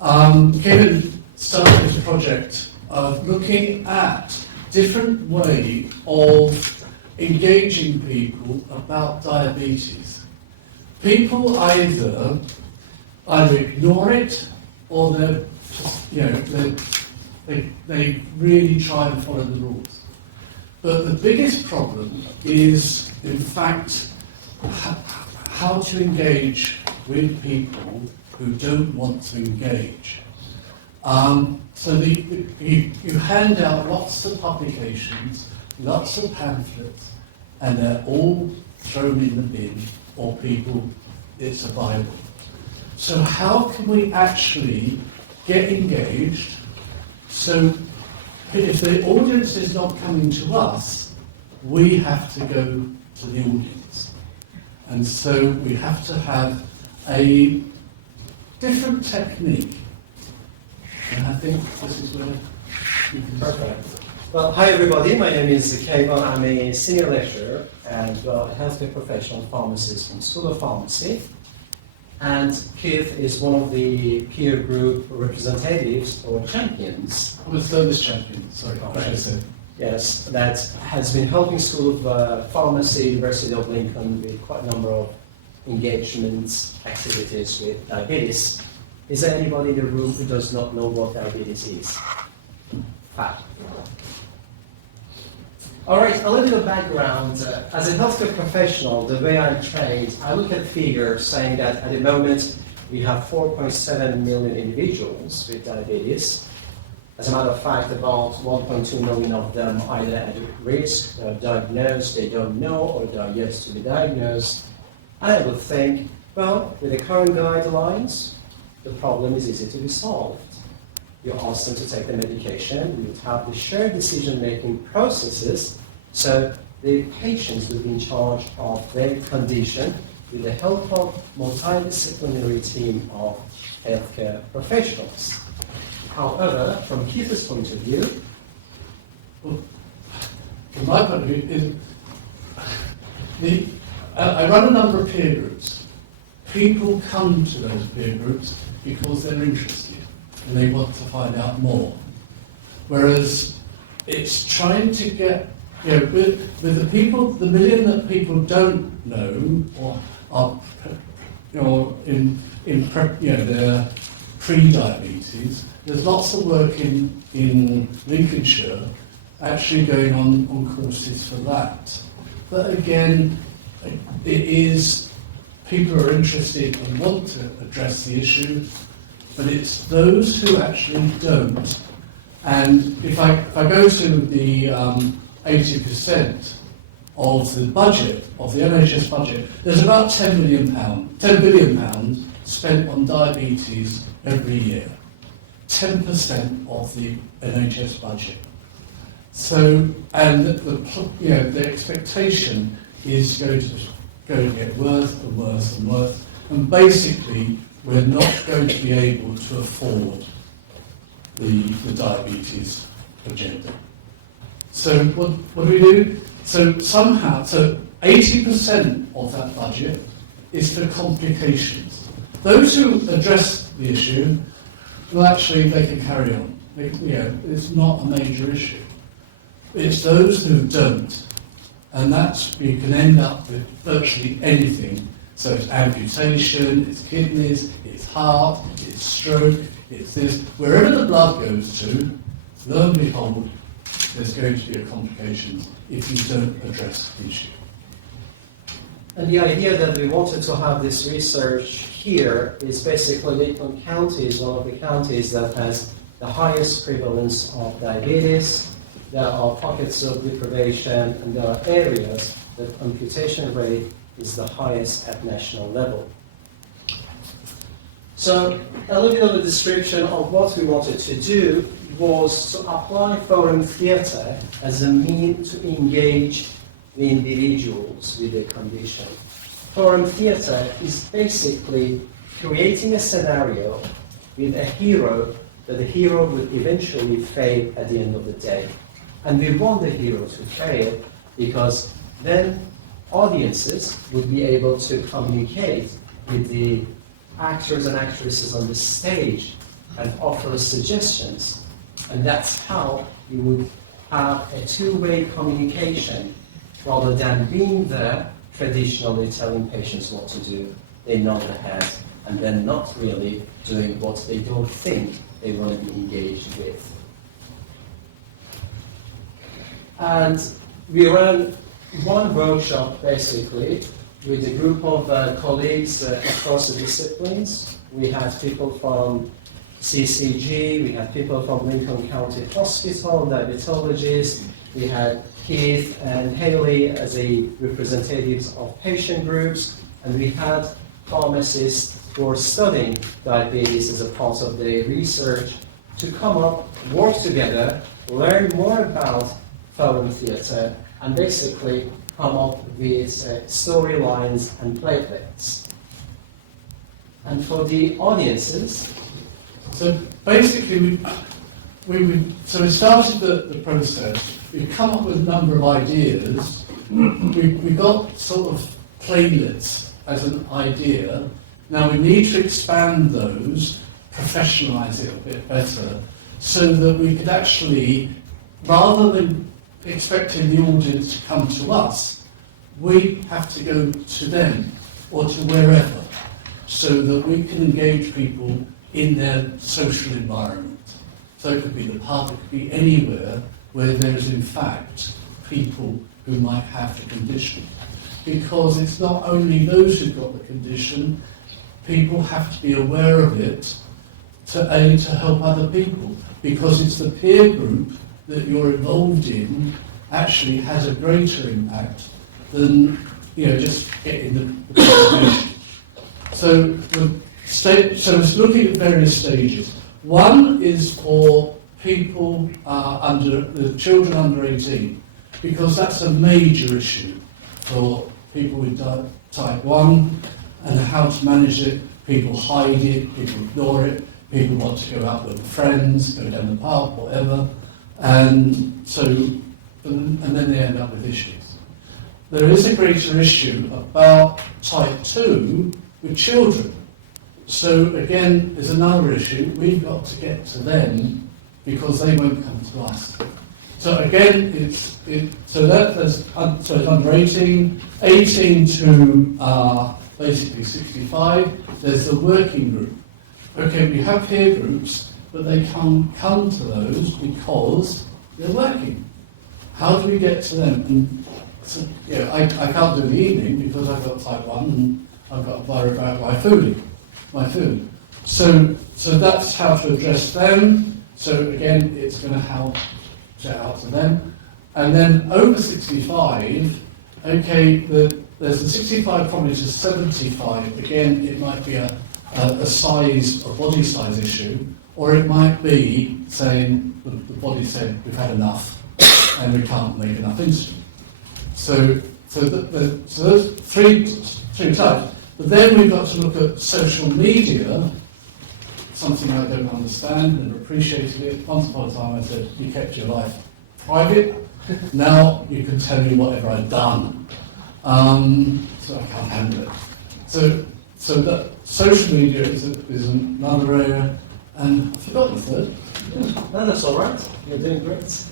Keivan started this project of looking at different ways of engaging people about diabetes. People either ignore it, or they really try and follow the rules. But the biggest problem is, in fact, how to engage with people who don't want to engage. So you hand out lots of publications, lots of pamphlets, and they're all thrown in the bin, or people, it's a Bible. So how can we actually get engaged? So if the audience is not coming to us, we have to go to the audience. And so we have to have a different technique. And I think this is where you can Perfect. Well, hi everybody, my name is Keivan. I'm a senior lecturer and a healthcare professional pharmacist from School of Pharmacy. And Keith is one of the peer group representatives or champions. I'm a service champion, sorry, I should say. Yes, that has been helping School of Pharmacy, University of Lincoln with quite a number of engagements, activities with diabetes. Is there anybody in the room who does not know what diabetes is? All right, a little bit of background. As a healthcare professional, the way I'm trained, I look at figures saying that at the moment we have 4.7 million individuals with diabetes. As a matter of fact, about 1.2 million of them either at risk, diagnosed, they don't know, or they are yet to be diagnosed. And I would think, well, with the current guidelines, the problem is easy to be solved. You ask them to take the medication, you would have the shared decision-making processes, so the patients will be in charge of their condition with the help of multidisciplinary team of healthcare professionals. However, from Keith's point of view, well, from my point of view, I run a number of peer groups. People come to those peer groups because they're interested and they want to find out more. Whereas it's trying to get, with the people, the million that people don't know or are, they're pre-diabetes. There's lots of work in Lincolnshire actually going on courses for that. But again, it is, people are interested and want to address the issue, but it's those who actually don't. And if I go to the 80% of the budget, of the NHS budget, there's about £10 billion spent on diabetes every year. 10% of the NHS budget. So, and the expectation is going to get worse and worse and worse. And basically, we're not going to be able to afford the diabetes agenda. So what do we do? So 80% of that budget is for complications. Those who address the issue, well, actually, they can carry on. It's not a major issue. It's those who don't. And that's, you can end up with virtually anything. So it's amputation, it's kidneys, it's heart, it's stroke, it's this. Wherever the blood goes to, lo and behold, there's going to be a complication if you don't address the issue. And the idea that we wanted to have this research here is basically Lincoln County is one of the counties that has the highest prevalence of diabetes. There are pockets of deprivation, and there are areas that amputation rate is the highest at national level. So a little bit of a description of what we wanted to do was to apply forum theatre as a means to engage the individuals with the condition. Forum theatre is basically creating a scenario with a hero, that the hero would eventually fail at the end of the day. And we want the hero to fail because then audiences would be able to communicate with the actors and actresses on the stage and offer suggestions. And that's how you would have a two-way communication rather than being there traditionally telling patients what to do. They nod their head and then not really doing what they don't think they want to be engaged with. And we ran one workshop basically with a group of colleagues across the disciplines. We had people from CCG, we had people from Lincoln County Hospital, diabetologists, we had Keith and Haley as a representatives of patient groups, and we had pharmacists who were studying diabetes as a part of their research to come up, work together, learn more about foreign theatre, and basically come up with storylines and playlists. And for the audiences, so basically, we started the process. We've come up with a number of ideas. We got sort of playlists as an idea. Now we need to expand those, professionalise it a bit better, so that we could actually, rather than expecting the audience to come to us, we have to go to them or to wherever, so that we can engage people in their social environment. So it could be the pub, it could be anywhere where there is in fact people who might have the condition. Because it's not only those who've got the condition, people have to be aware of it to aid to help other people. Because it's the peer group that you're involved in actually has a greater impact than just getting the information. So it's looking at various stages. One is for people the children under 18, because that's a major issue for people with type 1 and how to manage it. People hide it, people ignore it, people want to go out with friends, go down the pub, whatever, and then they end up with issues. There is a greater issue about type 2 with children. So again, there's another issue. We've got to get to them because they won't come to us. So again, it's under 18, 18 to basically 65. There's the working group. Okay, we have peer groups, but they can't come to those because they're working. How do we get to them? And so, I can't do the evening because I've got type 1 and I've got to worry about my food. So that's how to address them. So again, it's going to help shout out to them. And then over 65, okay, there's the 65 probably to 75. Again, it might be a body size issue, or it might be saying the body said we've had enough and we can't make enough insulin. So those three types. But then we've got to look at social media, something I don't understand and appreciated it. Once upon a time I said, you kept your life private. Now you can tell me whatever I've done. So I can't handle it. So that social media is another area. And I forgot the third. No, that's all right. You're doing great.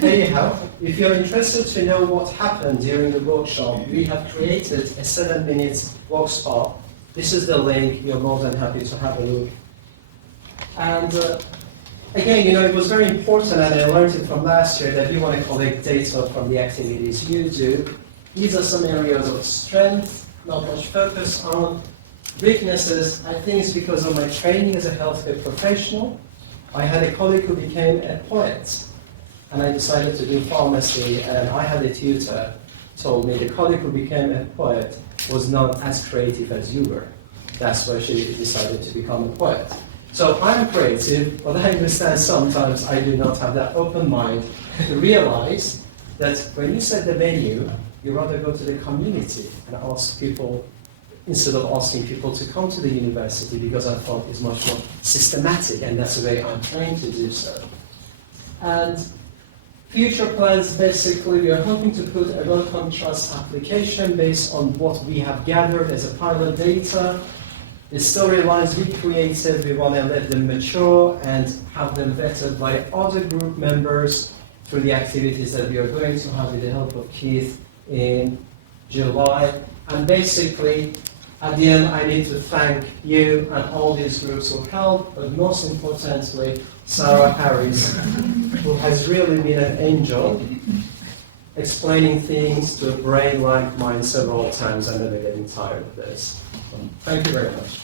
Anyhow, if you're interested to know what happened during the workshop, we have created a 7-minute walk spa. This is the link. You're more than happy to have a look. And again, it was very important, and I learned it from last year, that you want to collect data from the activities you do. These are some areas of strength, not much focus on. Weaknesses, I think it's because of my training as a healthcare professional. I had a colleague who became a poet, and I decided to do pharmacy, and I had a tutor told me the colleague who became a poet was not as creative as you were. That's why she decided to become a poet. So I'm creative, but I understand sometimes I do not have that open mind to realize that when you set the venue, you rather go to the community and ask people, instead of asking people to come to the university, because I thought it's much more systematic, and that's the way I'm trained to do so. And future plans, basically, we are hoping to put a low-contrast application based on what we have gathered as a pilot data. The storylines we created, we want to let them mature and have them vetted by other group members through the activities that we are going to have with the help of Keith in July. And basically, at the end, I need to thank you and all these groups who helped, but most importantly, Sarah Harris, who has really been an angel, explaining things to a brain like mine several times. I'm never getting tired of this. Thank you very much.